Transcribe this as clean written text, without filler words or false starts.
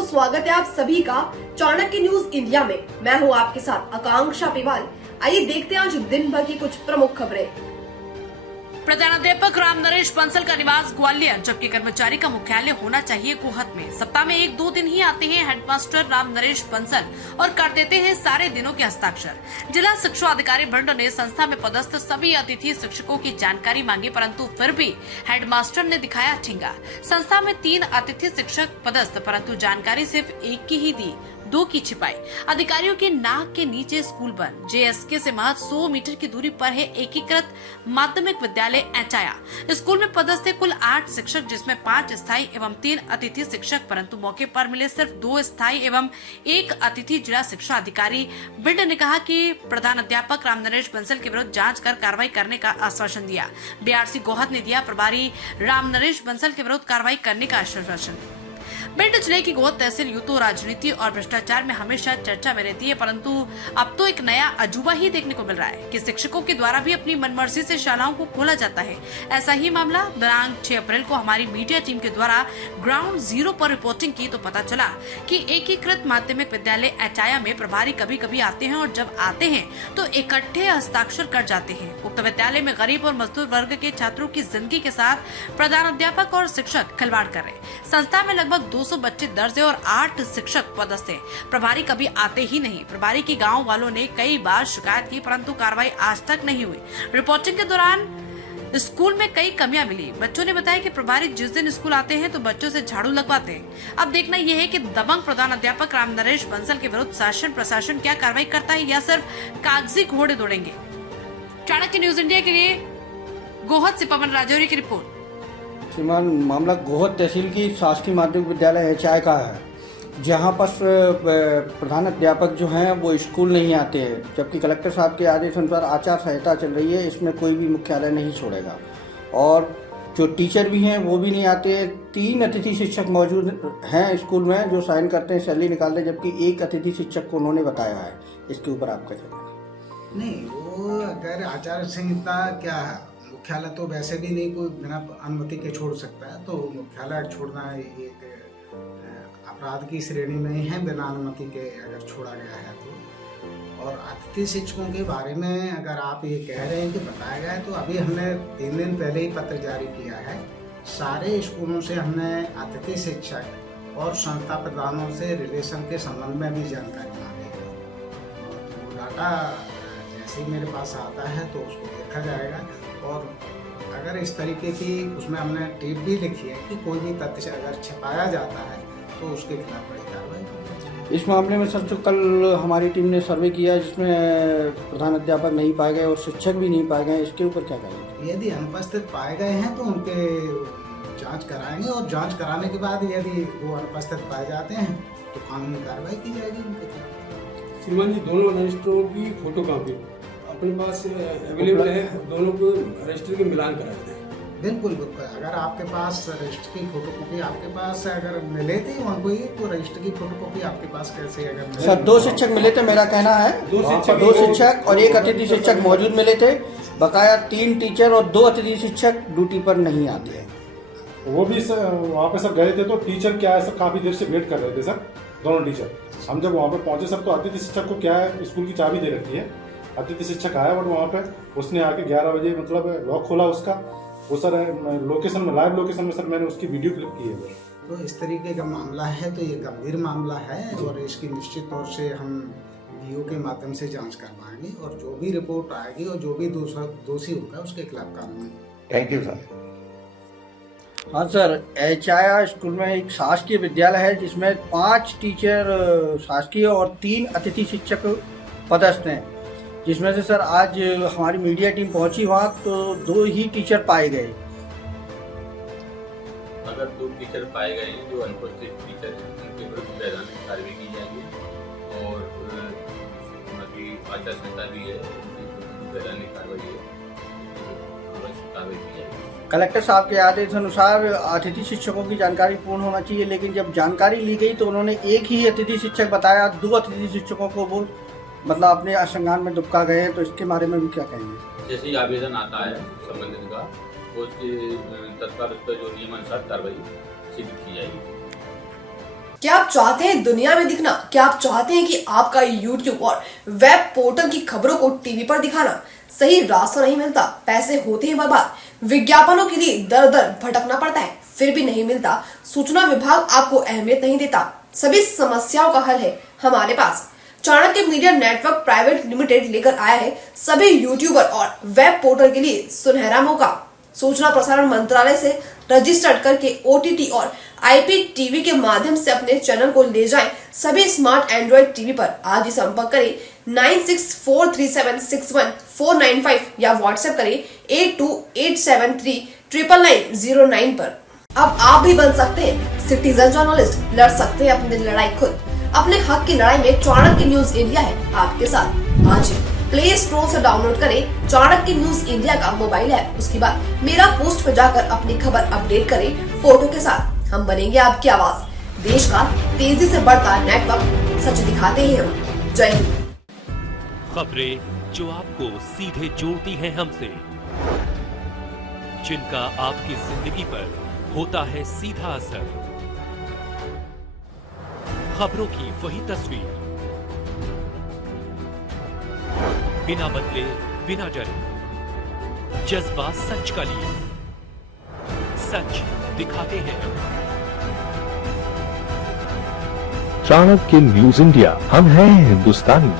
दोस्तों, स्वागत है आप सभी का चाणक्य न्यूज इंडिया में। मैं हूं आपके साथ आकांक्षा पिवाल। आइए देखते हैं आज दिन भर की कुछ प्रमुख खबरें। प्रधानाध्यापक राम नरेश बंसल का निवास ग्वालियर, जबकि कर्मचारी का मुख्यालय होना चाहिए गोहद में। सप्ताह में 1-2 दिन ही आते हैं हेडमास्टर राम नरेश बंसल और कर देते हैं सारे दिनों के हस्ताक्षर। जिला शिक्षा अधिकारी वृंद ने संस्था में पदस्थ सभी अतिथि शिक्षकों की जानकारी मांगी, परंतु फिर भी हेडमास्टर ने दिखाया ठिंगा। संस्था में 3 अतिथि शिक्षक पदस्थ, परंतु जानकारी सिर्फ एक की ही दी, 2 की छिपाई। अधिकारियों के नाक के नीचे स्कूल बंद। JSK से महज 100 मीटर की दूरी पर है एकीकृत माध्यमिक विद्यालय एचाया। स्कूल में पदस्थ है कुल 8 शिक्षक, जिसमें 5 स्थायी एवं 3 अतिथि शिक्षक, परंतु मौके पर मिले सिर्फ 2 स्थायी एवं 1 अतिथि। जिला शिक्षा अधिकारी बिंड ने कहा कि प्रधानाध्यापक राम नरेश बंसल के विरुद्ध जांच कर कार्रवाई करने का आश्वासन दिया। BRC गोहद ने दिया प्रभारी राम नरेश बंसल के विरुद्ध कार्रवाई करने का आश्वासन। बिंड जिले की गोहद तहसील यूं तो राजनीति और भ्रष्टाचार में हमेशा चर्चा में रहती है, परंतु अब तो एक नया अजूबा ही देखने को मिल रहा है कि शिक्षकों के द्वारा भी अपनी मनमर्जी से शालाओं को खोला जाता है। ऐसा ही मामला दिनांक 6 अप्रैल को हमारी मीडिया टीम के द्वारा ग्राउंड जीरो पर रिपोर्टिंग की तो पता चला कि एकीकृत माध्यमिक विद्यालय एचाया में प्रभारी कभी कभी आते हैं और जब आते हैं तो इकट्ठे हस्ताक्षर कर जाते हैं। उक्त विद्यालय में गरीब और मजदूर वर्ग के छात्रों की जिंदगी के साथ प्रधानाध्यापक और शिक्षक खिलवाड़ कर रहे। संस्था में लगभग 200 बच्चे दर्ज है और 8 शिक्षक पदस्थ हैं। प्रभारी कभी आते ही नहीं। प्रभारी की गांव वालों ने कई बार शिकायत की, परंतु कार्रवाई आज तक नहीं हुई। रिपोर्टिंग के दौरान स्कूल में कई कमियां मिली। बच्चों ने बताया कि प्रभारी जिस दिन स्कूल आते हैं तो बच्चों से झाड़ू लगवाते हैं। अब देखना यह है कि दबंग प्रधानाध्यापक राम नरेश बंसल के विरुद्ध शासन प्रशासन क्या कार्रवाई करता है या सिर्फ कागजी घोड़े दौड़ेंगे। चाणक्य न्यूज इंडिया के लिए गोहद से पवन राजौरी की रिपोर्ट। श्रीमान, मामला गोहद तहसील की शासकीय माध्यमिक विद्यालय एचाया का है, जहां पर प्रधान अध्यापक जो हैं वो स्कूल नहीं आते हैं, जबकि कलेक्टर साहब के आदेश अनुसार आचार संहिता चल रही है, इसमें कोई भी मुख्यालय नहीं छोड़ेगा। और जो टीचर भी हैं वो भी नहीं आते। 3 अतिथि शिक्षक मौजूद हैं स्कूल में जो साइन करते हैं, सैलरी निकालते हैं, जबकि 1 अतिथि शिक्षक को उन्होंने बताया है। इसके ऊपर आपका कहना है? नहीं, वो अगर आचार संहिता क्या है, मुख्यालय तो वैसे भी नहीं कोई बिना अनुमति के छोड़ सकता है, तो मुख्यालय छोड़ना एक अपराध की श्रेणी में ही है बिना अनुमति के अगर छोड़ा गया है तो। और अतिथि शिक्षकों के बारे में अगर आप ये कह रहे हैं कि बताया गया है, तो अभी हमने 3 दिन पहले ही पत्र जारी किया है। सारे स्कूलों से हमने अतिथि शिक्षक और संस्था प्रधानों से रिलेशन के संबंध में भी जानकारी मांगी है। तो डाटा जैसे ही मेरे पास आता है तो उसको देखा जाएगा, और अगर इस तरीके की उसमें हमने टिप भी लिखी है कि कोई भी तथ्य अगर छिपाया जाता है तो उसके खिलाफ बड़ी कार्रवाई। इस मामले में सर जो कल हमारी टीम ने सर्वे किया जिसमें प्रधान अध्यापक नहीं पाए गए और शिक्षक भी नहीं पाए गए, इसके ऊपर क्या कहेंगे? यदि अनुपस्थित पाए गए हैं तो उनके जांच कराएंगे, और जांच कराने के बाद यदि वो अनुपस्थित पाए जाते हैं तो कानूनी कार्रवाई की जाएगी उनके खिलाफ। श्रीमान जी, दोनों रजिस्टरों की फोटोकॉपी अपने पास अवेलेबल है, दोनों को रजिस्टर के मिलान करा दें। बिल्कुल बिल्कुल, अगर आपके पास रजिस्टर की फोटोकॉपी आपके पास अगर मिले थे वहाँ कोई, तो रजिस्टर की फोटोकॉपी आपके पास कैसे अगर मिले? सर 2 शिक्षक मिले थे, मेरा कहना है 2 शिक्षक और 1 अतिथि शिक्षक मौजूद मिले थे। बकाया 3 टीचर और 2 अतिथि शिक्षक ड्यूटी पर नहीं आते हैं। वो भी सर वहाँ पे सब गए थे, तो टीचर क्या है सर काफ़ी देर से वेट कर रहे थे सर, दोनों टीचर। हम जब वहाँ पे पहुँचे सर, तो अतिथि शिक्षक को क्या है स्कूल की चाबी दे रखी है। अतिथि शिक्षक आया बट वहाँ पे उसने आके 11 बजे मतलब लॉक खोला उसका। वो सर लोकेशन में, लाइव लोकेशन में सर मैंने उसकी वीडियो क्लिप की है। तो इस तरीके का मामला है तो ये गंभीर मामला है, और इसकी निश्चित तौर से हम DO के माध्यम से जांच करवाएंगे, और जो भी रिपोर्ट आएगी और जो भी दोषी होगा उसके खिलाफ कानूनी। Thank you sir. हाँ सर, एचाया स्कूल में एक शासकीय विद्यालय है जिसमें 5 टीचर शासकीय और 3 अतिथि शिक्षक पदस्थ हैं, जिसमें से सर आज हमारी मीडिया टीम पहुंची वहाँ तो 2 ही टीचर पाए गए। अगर 2 टीचर पाए गए हैं जो अनुपस्थित टीचर हैं, उनके विरुद्ध वैधानिक कार्रवाई की जाएगी, और उनकी आचार संहिता भी है, वैधानिक कार्रवाई है, आवश्यक कार्रवाई की जाएगी। कलेक्टर साहब के आदेश अनुसार अतिथि शिक्षकों की जानकारी पूर्ण होना चाहिए, लेकिन जब जानकारी ली गई तो उन्होंने 1 ही अतिथि शिक्षक बताया। 2 अतिथि शिक्षकों को वो मतलब अपने असंज्ञान में दुबका गए हैं, तो इसके बारे में भी क्या कहेंगे? जैसे ही आवेदन आता है संबंधित का, वो उसके तत्काल उस पर जो नियमानुसार कार्रवाई सिद्ध की जाएगी। क्या आप चाहते हैं दुनिया में दिखना? क्या आप चाहते हैं कि आपका YouTube और वेब पोर्टल की खबरों को टीवी पर दिखाना? सही रास्ता नहीं मिलता, पैसे होते हैं बर्बाद, विज्ञापनों के लिए दर दर भटकना पड़ता है, फिर भी नहीं मिलता, सूचना विभाग आपको अहमियत नहीं देता। सभी समस्याओं का हल है हमारे पास। Chanakya media network private limited लेकर आया है सभी यूट्यूबर और वेब पोर्टल के लिए सुनहरा मौका। सूचना प्रसारण मंत्रालय से रजिस्टर्ड करके OTT और IPTV के माध्यम से अपने चैनल को ले जाएं सभी स्मार्ट एंड्रॉइड टीवी पर। आज ही संपर्क करें 9643761495 या व्हाट्सएप करें 8287399909 पर। अब आप भी बन सकते हैं सिटीजन जर्नलिस्ट, लड़ सकते हैं अपनी लड़ाई खुद। अपने हक की लड़ाई में चाणक्य न्यूज इंडिया है आपके साथ। आज प्ले स्टोर से डाउनलोड करें चाणक्य न्यूज इंडिया का मोबाइल ऐप। उसके बाद मेरा पोस्ट पर जाकर अपनी खबर अपडेट करें फोटो के साथ। हम बनेंगे आपकी आवाज। देश का तेजी से बढ़ता नेटवर्क, सच दिखाते हैं हम। जय हिंद। खबरें जो आपको सीधे जोड़ती हैं हमसे, जिनका आपकी जिंदगी पर होता है सीधा असर, खबरों की वही तस्वीर, बिना बदले बिना डरे, जज्बा सच का लिए, सच दिखाते हैं हम। चाणक्य न्यूज इंडिया, हम हैं हिंदुस्तानी।